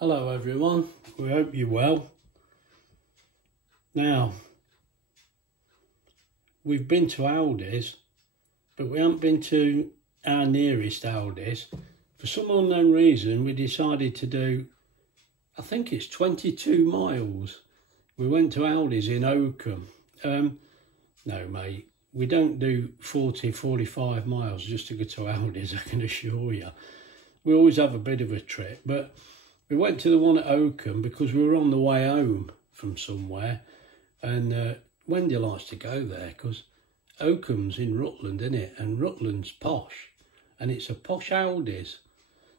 Hello everyone, we hope you're well. Now, we've been to Aldi's, but we haven't been to our nearest Aldi's. For some unknown reason, we decided to do, I think it's 22 miles. We went to Aldi's in Oakham. No mate, we don't do 45 miles just to go to Aldi's, I can assure you. We always have a bit of a trip, but we went to the one at Oakham because we were on the way home from somewhere, and Wendy likes to go there because Oakham's in Rutland, isn't it? And Rutland's posh, and it's a posh Aldi's.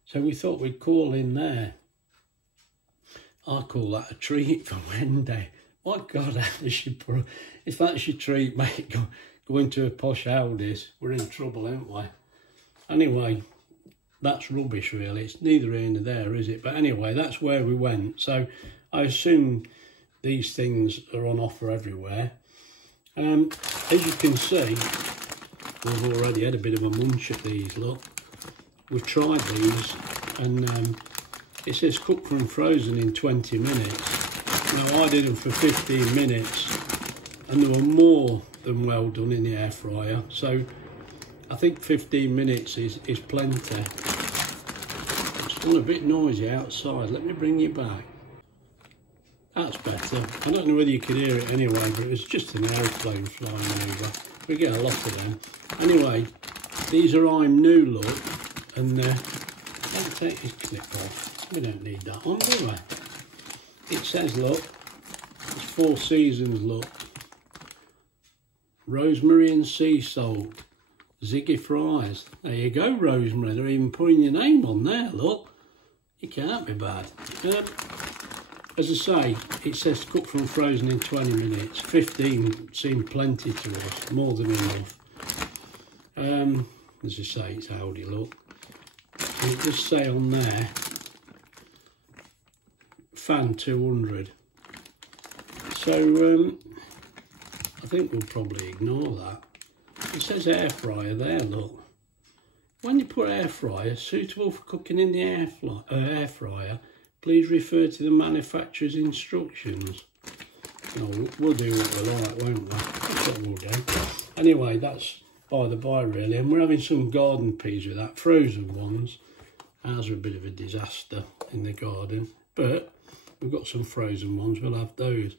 So we thought we'd call in there. I call that a treat for Wendy. My God, if that's your treat, mate, go into a posh Aldi's, we're in trouble, aren't we? Anyway, that's rubbish really, it's neither here nor there, is it? But anyway, that's where we went. So I assume these things are on offer everywhere. As you can see, we've already had a bit of a munch at these, look. We've tried these, and it says cooked and frozen in 20 minutes. Now I did them for 15 minutes, and they were more than well done in the air fryer. So I think 15 minutes is plenty. It's gone a bit noisy outside. Let me bring you back. That's better. I don't know whether you could hear it anyway, but it was just an aeroplane flying over. We get a lot of them. Anyway, these are I'm New, look, and don't take this clip off. We don't need that on, do we? It says, look, it's 4 seasons, look. Rosemary and sea salt. Ziggy fries. There you go, Rosemary. They're even putting your name on there, look. You can't be bad. As I say, it says cooked and frozen in 20 minutes. 15 seemed plenty to us, more than enough. As I say, it's Aldi, look. And it does say on there, fan 200. So, I think we'll probably ignore that. It says air fryer there, look. When you put air fryer, suitable for cooking in the air fryer, please refer to the manufacturer's instructions. No, we'll do what we like, won't we? That's what we'll do. Anyway, that's by the by, really. And we're having some garden peas with that, frozen ones. Ours are a bit of a disaster in the garden, but we've got some frozen ones, we'll have those.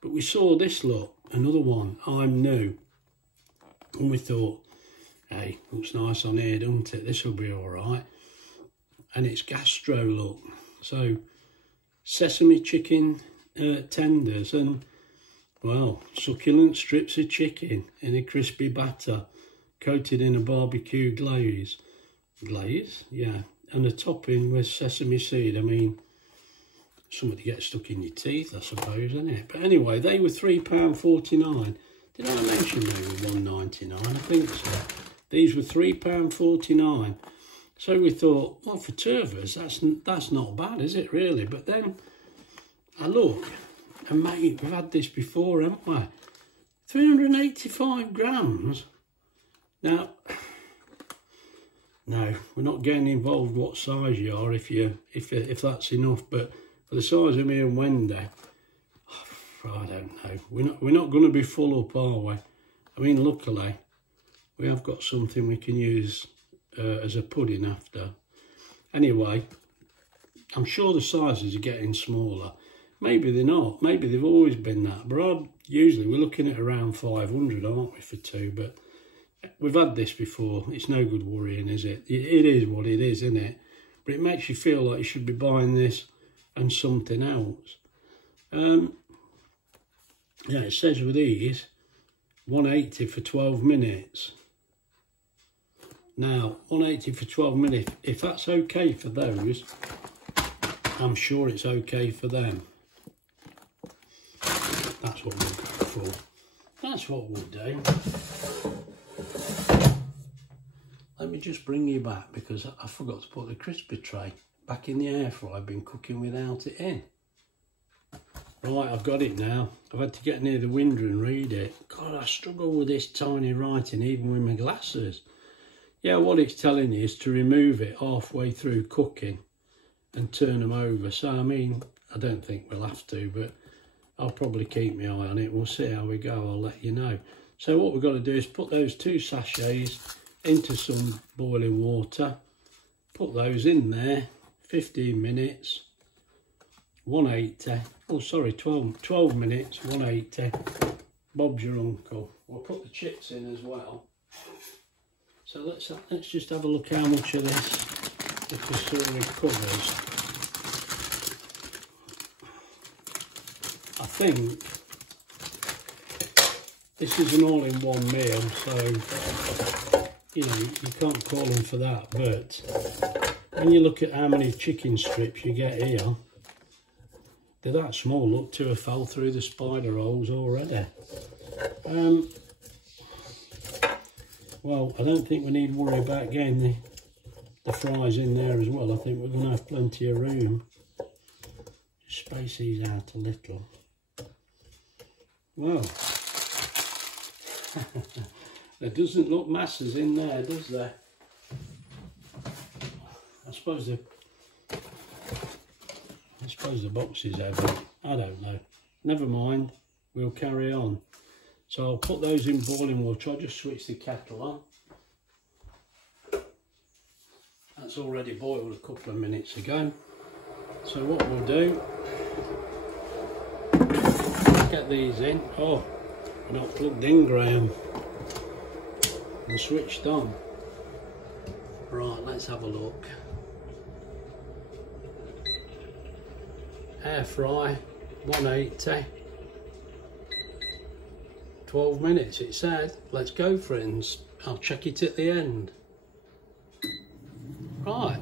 But we saw this, look, another one, I'm New. And we thought, hey, looks nice on here, doesn't it? This will be all right. And it's Gastro, look. So, sesame chicken tenders and, well, succulent strips of chicken in a crispy batter, coated in a barbecue glaze. Glaze? Yeah. And a topping with sesame seed. I mean, something to get stuck in your teeth, I suppose, isn't it? But anyway, they were £3.49. Did I mention they were £1.99? I think so. These were £3.49. So we thought, well, for 2 of us, that's not bad, is it, really? But then I look, and mate, we've had this before, haven't we? 385 grams. Now, no, we're not getting involved what size you are if that's enough. But for the size of me and Wendy, I don't know. We're not going to be full up, are we? I mean, luckily, we have got something we can use as a pudding after. Anyway, I'm sure the sizes are getting smaller. Maybe they're not. Maybe they've always been that. But usually we're looking at around 500, aren't we, for 2? But we've had this before. It's no good worrying, is it? It is what it is, isn't it? But it makes you feel like you should be buying this and something else. Yeah, it says with these, 180 for 12 minutes. Now, 180 for 12 minutes, if that's okay for those, I'm sure it's okay for them. That's what we'll go for. That's what we'll do. Let me just bring you back because I forgot to put the crispy tray back in the air fryer. I've been cooking without it in. Right, I've got it now. I've had to get near the window and read it. God, I struggle with this tiny writing even with my glasses. Yeah, what it's telling you is to remove it halfway through cooking and turn them over. So, I mean, I don't think we'll have to, but I'll probably keep my eye on it. We'll see how we go. I'll let you know. So what we've got to do is put those 2 sachets into some boiling water. Put those in there, 15 minutes, 180. Oh, sorry, 12 minutes, 180. Bob's your uncle. We'll put the chips in as well. So let's just have a look how much of this the kasuri covers. I think this is an all-in-one meal, so you know you can't call them for that. But when you look at how many chicken strips you get here, they're that small. Look, 2 have fell through the spider holes already. Well, I don't think we need to worry about getting the fries in there as well. I think we're going to have plenty of room. Just space these out a little. Well, there doesn't look masses in there, does there? I suppose the box is heavy. I don't know. Never mind. We'll carry on. So I'll put those in boiling water. I'll just switch the kettle on. That's already boiled a couple of minutes ago. So what we'll do, get these in. Oh, they're not plugged in, Graham. And switched on. Right, let's have a look. Air fry, 180. 12 minutes it said. Let's go, friends. I'll check it at the end. Right,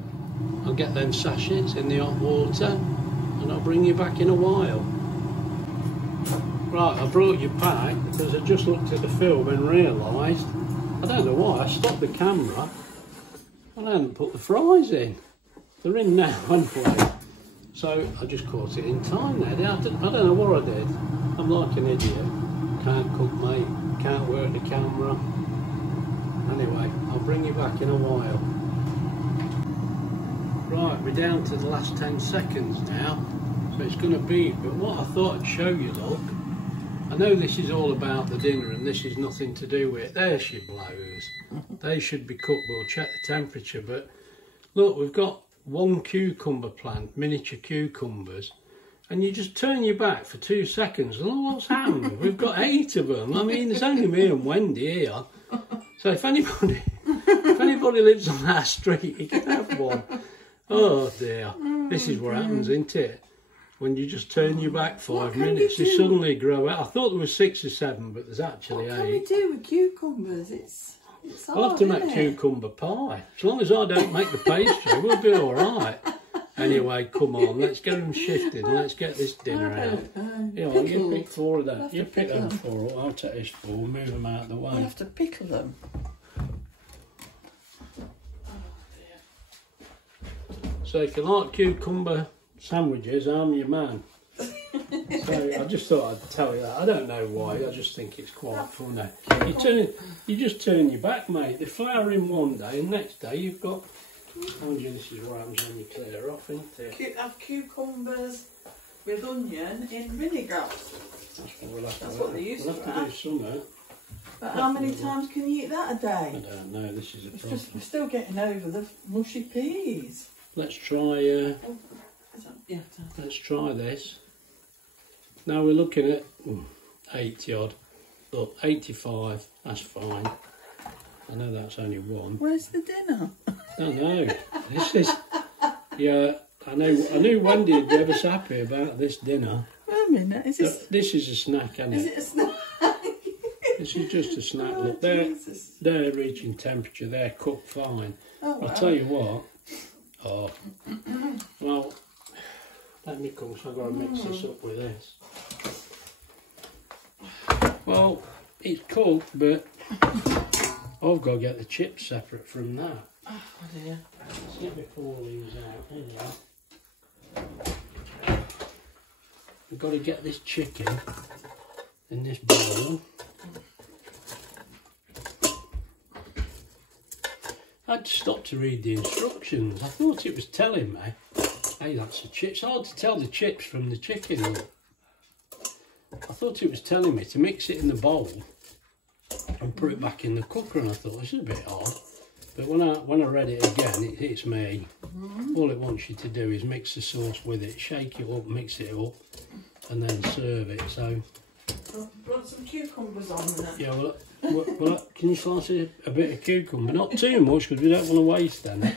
I'll get them sachets in the hot water and I'll bring you back in a while. Right, I brought you back because I just looked at the film and realised, I don't know why, I stopped the camera and I hadn't put the fries in. They're in now, haven't they? So I just caught it in time there. I don't know what I did. I'm like an idiot. Can't cook, mate. Can't work the camera. Anyway, I'll bring you back in a while. Right, we're down to the last 10 seconds now. So it's going to be, but what I thought I'd show you, look. I know this is all about the dinner and this is nothing to do with it. There she blows. They should be cooked. We'll check the temperature. But look, we've got 1 cucumber plant, miniature cucumbers. And you just turn your back for 2 seconds and look what's happened. We've got 8 of them. I mean, there's only me and Wendy here. So if anybody lives on that street, you can have one. Oh dear. This is what happens, isn't it? When you just turn your back 5 minutes, they suddenly grow out. I thought there was 6 or 7, but there's actually 8. What can we do with cucumbers? It's hard, I'll have to make cucumber pie. As long as I don't make the pastry, we'll be all right. Anyway, come on, let's get them shifted and let's get this dinner out. Yeah, well, you pick 4 of them. You pick them 4 up. I'll take this 4, move them out of the way. We'll have to pickle them. So if you like cucumber sandwiches, I'm your man. So I just thought I'd tell you that. I don't know why, I just think it's quite funny. You just turn your back, mate. They flour in one day and next day you've got... Mind you, this is what happens when you clear off, isn't it? Have cucumbers with onion in vinegar. That's what they used to have. Do summer. But how many times can you eat that a day? I don't know, this is a problem. We're still getting over the mushy peas. Let's try, let's try this. Now we're looking at 80 odd. Look, 85, that's fine. I know that's only 1. Where's the dinner? I don't know. This is, yeah, I knew Wendy would be ever so happy about this dinner. Wait a minute, is this... This is a snack, isn't it? Is it a snack? This is just a snack. Look, they're reaching temperature, they're cooked fine. Oh, wow. I'll tell you what. Oh, well, let me cook, so I've got to mix this up with this. Well, it's cooked, but I've got to get the chips separate from that. Oh dear. Let's get me pour these out. Anyway, we've got to get this chicken in this bowl. I had to stop to read the instructions. I thought it was telling me Hey, that's a chip. It's hard to tell the chips from the chicken. Look. I thought it was telling me to mix it in the bowl and put it back in the cooker, and I thought this is a bit odd. But when I read it again, it hits me. All it wants you to do is mix the sauce with it, shake it up, mix it up, and then serve it. So, put some cucumbers on there. Yeah, well, can you slice a bit of cucumber? Not too much because we don't want to waste any.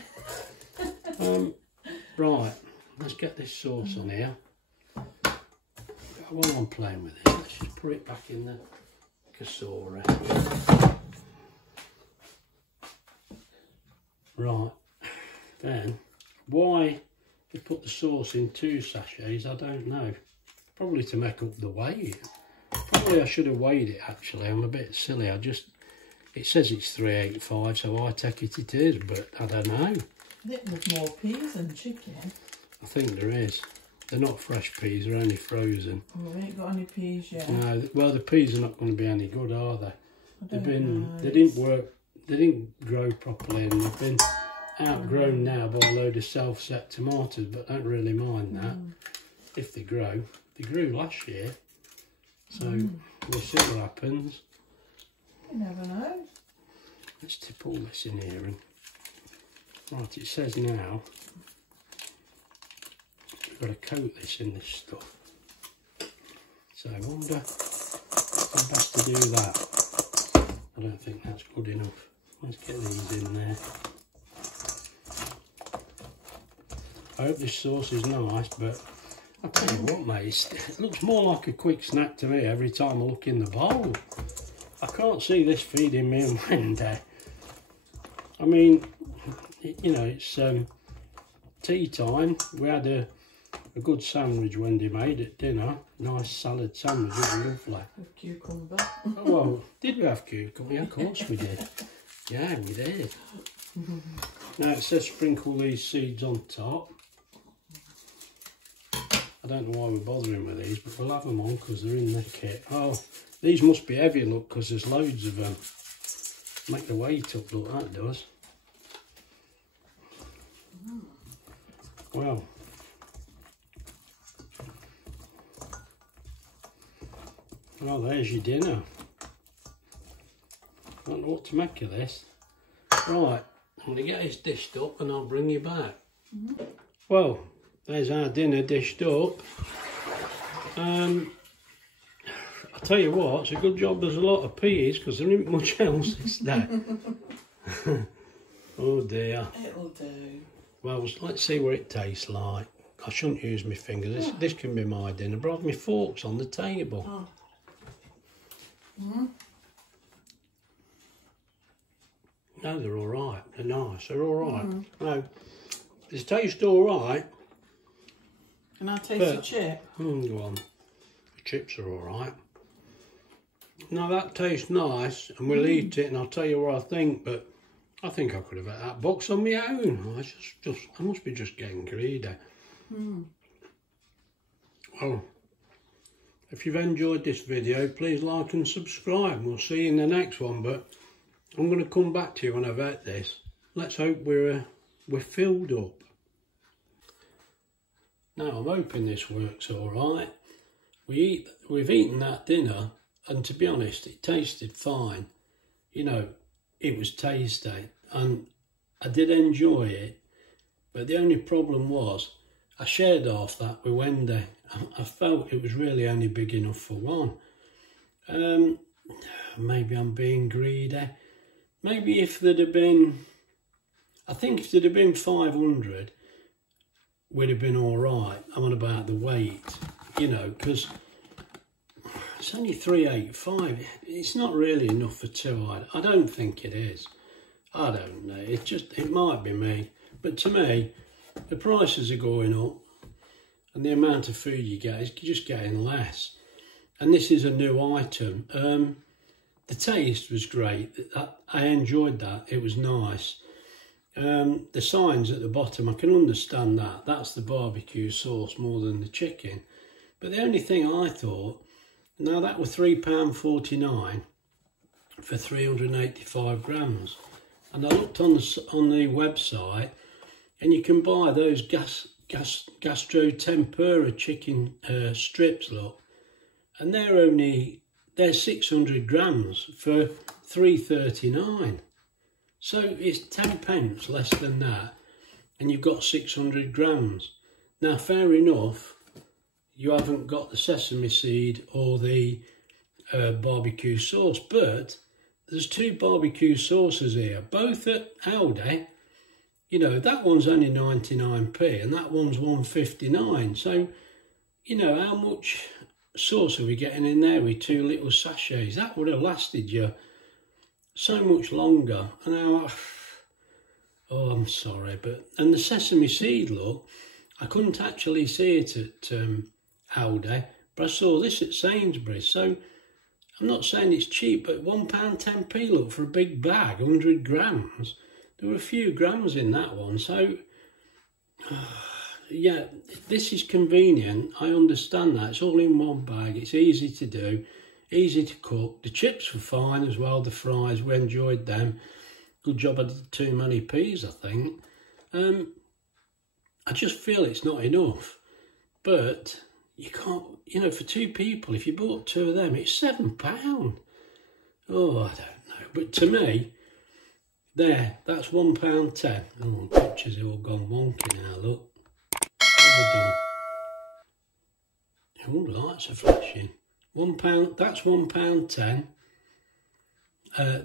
Right, let's get this sauce on here. While I'm playing with this, let's just put it back in the cassoulet. Right, then why they put the sauce in 2 sachets, I don't know. Probably to make up the weight. Probably I should have weighed it actually, I'm a bit silly. It says it's 385, so I take it is, but I don't know. I think there's more peas than chicken. I think there is. They're not fresh peas, they're only frozen. Oh, we ain't got any peas yet. No, well the peas are not going to be any good, are they? They didn't grow properly, and they've been outgrown now by a load of self-set tomatoes, but I don't really mind that. If they grow. They grew last year, so we'll see what happens. You never know. Let's tip all this in here. And right, it says now we've got to coat this in this stuff. So I wonder how best to do that. I don't think that's good enough. Let's get these in there. I hope this sauce is nice, but I'll tell you what, mate, it looks more like a quick snack to me every time I look in the bowl. I can't see this feeding me on Monday. I mean, you know, it's tea time. We had a good sandwich Wendy made at dinner. Nice salad sandwich, it was lovely. With cucumber. Oh, well, did we have cucumber? Yeah, of course we did. Yeah, we did. Now it says sprinkle these seeds on top. I don't know why we're bothering with these, but we'll have them on because they're in the kit. Oh, these must be heavy, look, because there's loads of them. Make the weight up, look, that does. Well. Well, there's your dinner. I don't know what to make of this. Right, I'm going to get this dished up and I'll bring you back. Well, there's our dinner dished up. I'll tell you what, it's a good job there's a lot of peas because there isn't much else, is there? Oh dear. It'll do. Well, let's see what it tastes like. I shouldn't use my fingers, this can be my dinner, but I've my forks on the table. Oh. No, they're all right. They're nice. They're all right. No, they taste all right. Can I taste the chip? Go on. The chips are all right. Now that tastes nice, and we'll eat it, and I'll tell you what I think. But I think I could have had that box on my own. I must be just getting greedy. Well, if you've enjoyed this video, please like and subscribe. We'll see you in the next one. But I'm going to come back to you when I've had this. Let's hope we're filled up. Now I'm hoping this works all right. We've eaten that dinner, and to be honest, it tasted fine. You know, it was tasty, and I did enjoy it. But the only problem was, I shared half that with Wendy. I felt it was really only big enough for one. Maybe I'm being greedy. Maybe if there'd have been, I think if there'd have been 500, we'd have been all right. I'm on about the weight, you know, because it's only 385. It's not really enough for two. I don't think it is. I don't know. It might be me. But to me, the prices are going up and the amount of food you get is just getting less. And this is a new item. The taste was great. I enjoyed that. It was nice. The signs at the bottom, I can understand that. That's the barbecue sauce more than the chicken. But the only thing I thought, now that was £3.49 for 385 grams. And I looked on the website, and you can buy those Gastro tempura chicken strips, look, and they're 600 grams for £3.39. So it's 10 pence less than that, and you've got 600 grams. Now, fair enough, you haven't got the sesame seed or the barbecue sauce, but there's 2 barbecue sauces here, both at Aldi. You know, that one's only 99p and that one's 1.59. So, you know, how much sauce are we getting in there with 2 little sachets? That would have lasted you so much longer. And now, oh, I'm sorry, but, and the sesame seed, look, I couldn't actually see it at Aldi, but I saw this at Sainsbury's. So I'm not saying it's cheap, but £1.10p, look, for a big bag, 100 grams. There were a few grams in that one. So, yeah, this is convenient. I understand that. It's all in one bag. It's easy to do, easy to cook. The chips were fine as well, the fries, we enjoyed them. Good job I did too many peas, I think. I just feel it's not enough. But you can't, you know, for 2 people, if you bought 2 of them, it's £7. Oh, I don't know. But to me, there, that's £1.10. Oh, the pictures are all gone wonky now, look. What have I done? Oh, the lights are flashing. £1, that's £1.10.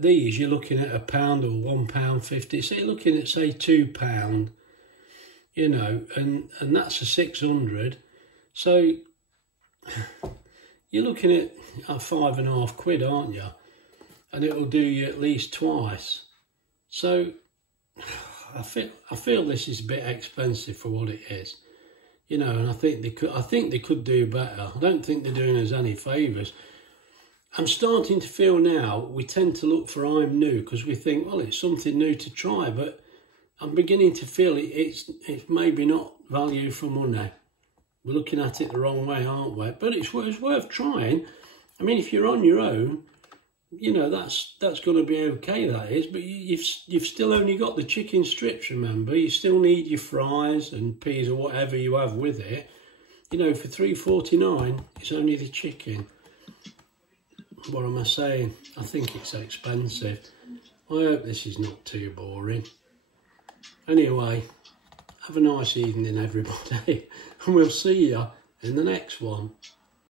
These, you're looking at £1 or £1.50. So you're looking at, say, £2, you know, and that's a 600. So you're looking at £5.50, aren't you? And it'll do you at least twice. So I feel this is a bit expensive for what it is, you know. And I think they could do better. I don't think they're doing us any favours. I'm starting to feel now we tend to look for I'm new because we think, well, it's something new to try. But I'm beginning to feel it's maybe not value for money. We're looking at it the wrong way, aren't we? But it's worth trying. I mean, if you're on your own, you know, that's going to be okay, that is. But you've still only got the chicken strips, remember. You still need your fries and peas or whatever you have with it. You know, for £3.49, it's only the chicken. What am I saying? I think it's expensive. I hope this is not too boring. Anyway, have a nice evening, everybody. And we'll see you in the next one.